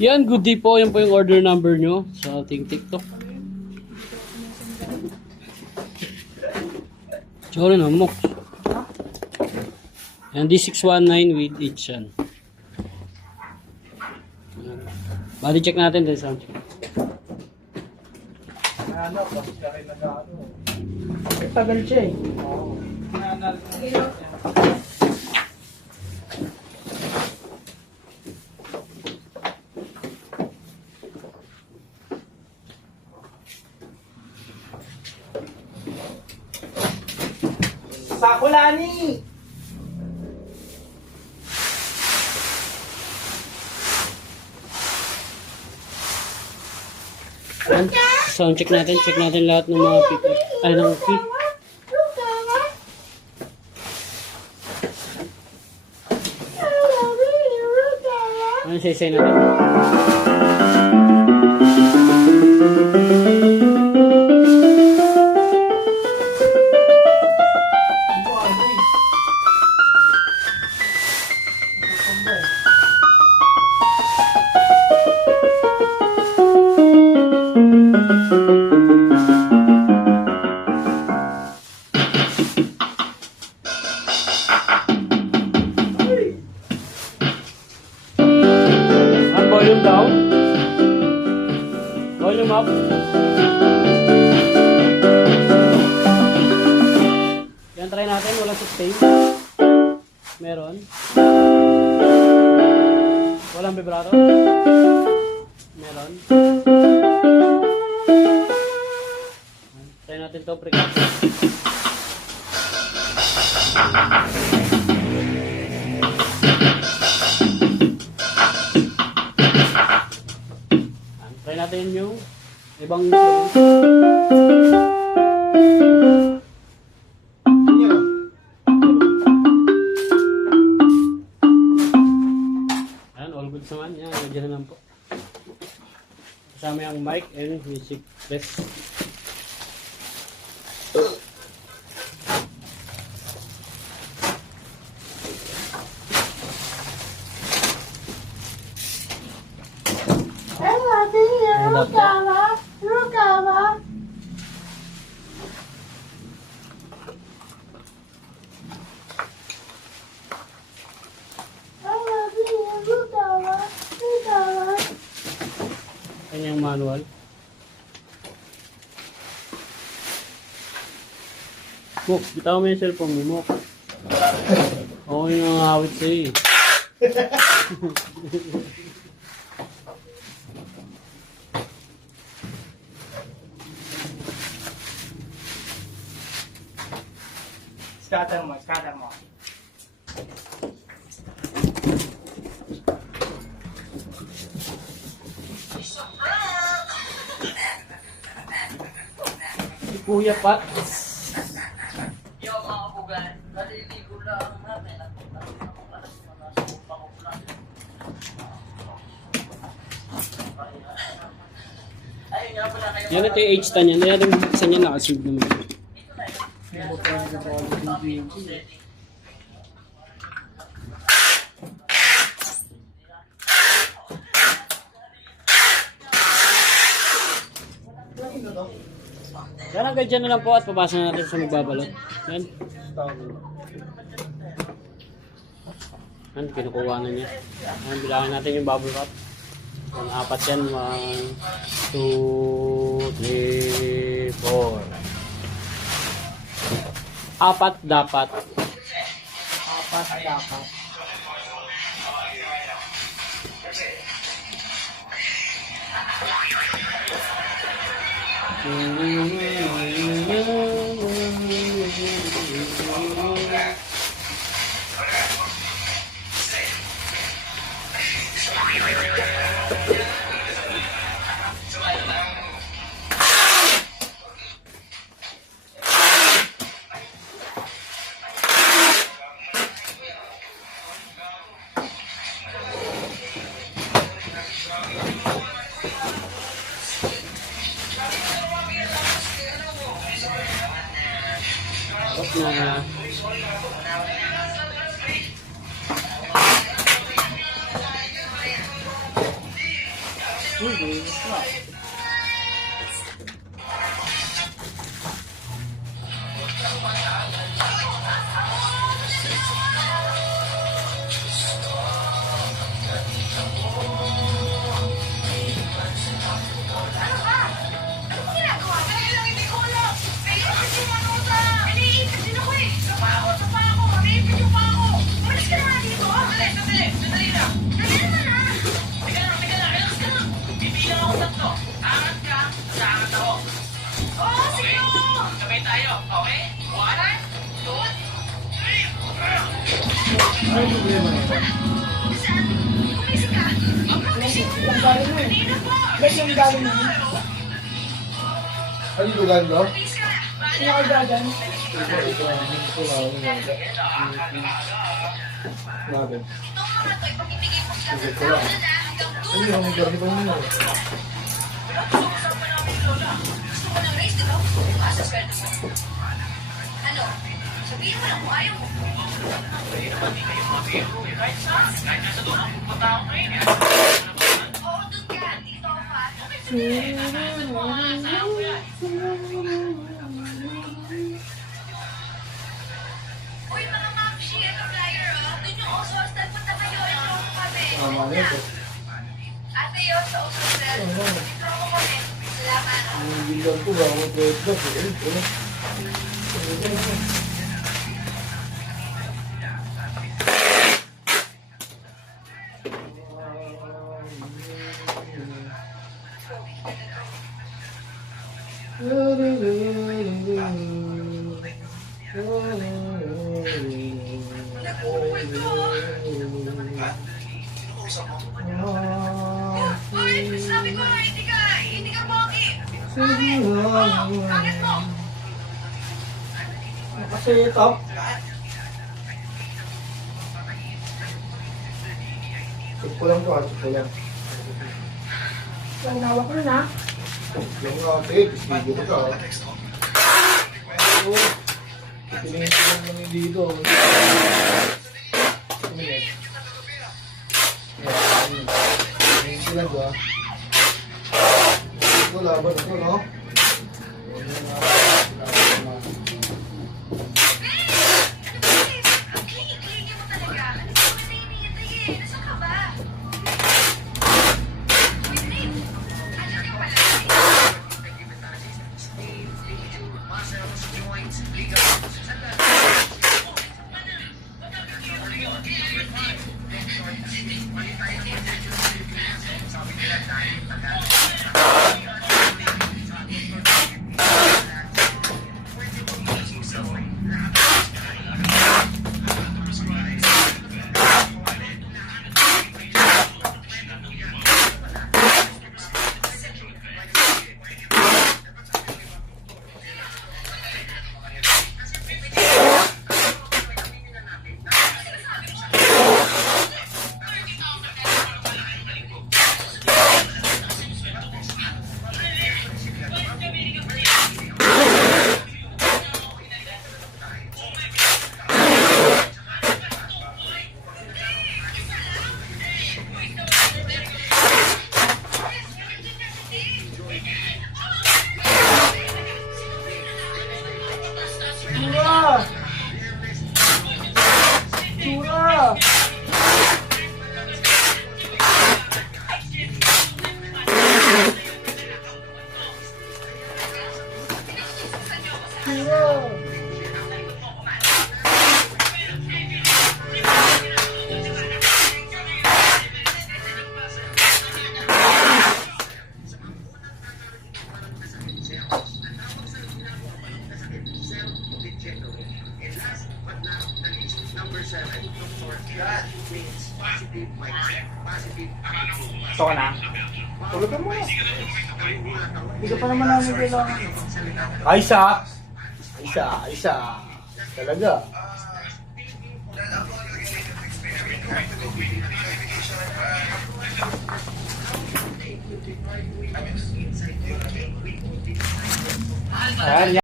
Yan, good day po. Yan po yung order number nyo sa ating TikTok. Tsaka na, mok. Yan, D619 with each yan. Body check natin din sound check. Ano, kasi siya rin nag-ano. Tagal siya eh. Oo. Sakulani! Yan, sound check natin lahat ng mga pick-up. Ay, ng key. Ano say natin? Volume down. Volume up. Yan, try natin. Walang sustain. Meron. Walang vibrato. Meron. Try natin to. Precaution. Try natin yung ibang ayan, all good naman. Yan, nandiyan naman po. Kasama yung mic and music test. Yan yung manual. Mok, bitaw mo yung cellphone mo, Mok. Oo, yung mga awit sa'yo eh. Scatter mo. Si Kuya Pat. Yo mga kapugan, naliligo lang natin. Ayun nga pala kayo. Yan ito yung H10 yan. Yan yung buksan niya nakasunod naman. Yan, hanggang dyan na lang po at papasa na natin sa magbabalot. Yan. Yan, kinukuha na niya. Yan, bilangin natin yung bubble wrap. Yan, apat yan. 1, 2, 3, 4. Apat dapat. Na Hindi. Ano yung problema nito? Yung galing mo eh. Guys, yung galing mo. Ano yung lugar mo? Sinakagagan. Ito lang. Bakit? Bakit ko lang? Ano yung lugar ni Panginoon? Ano? Sabihin mo lang kung ayaw mo. Oo, doon ka. Dito ako pa. Uy, mga mamshi, ano flyer, oh. Doon yung Oso Hostel. Punta kayo. Intro ko kami. Tama na ito. Ate yun sa Oso Hostel. Intro ko kami. Salamat. Ang bilang ko ba? Ang pwede ba? Uy, sabi ko nga, hindi ka mogi. Bakit mo? Kasi top. Check ko lang to. Check ko lang. Yung nawa ko na. Yung nga, tape. Sige ko to. Tingin ko lang namin dito. Tingin. Tingin ko lang ba? Ito laban ito, no? Ang klingi-klingi mo talaga. Ano ba naman naiinintay eh? Nasaan ka ba? Wait, Dave. Andiyan ka pala. Tura! Tura! Tura! Gusto ka na? Tulugan mo na. Hindi ka pa naman namin kailangan. Aisha! Aisha! Aisha! Talaga. Ayan,